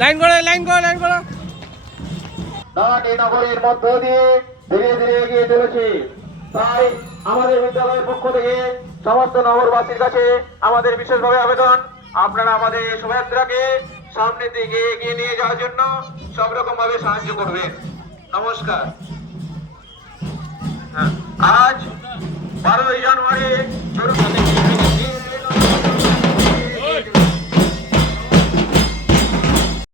Line করো। নাটি নগরীর মধ্য দিয়ে ধীরে ধীরে এগিয়ে চলেছে। তাই আমাদের বিদ্যালয়ের পক্ষ থেকে সমস্ত নগরবাসীর কাছে আমাদের বিশেষভাবে আবেদন, আপনারা আমাদের এই শোভাযাত্রাকে সামনের দিকে এগিয়ে নিয়ে যাওয়ার জন্য সব রকম ভাবে সাহায্য করবেন। নমস্কার।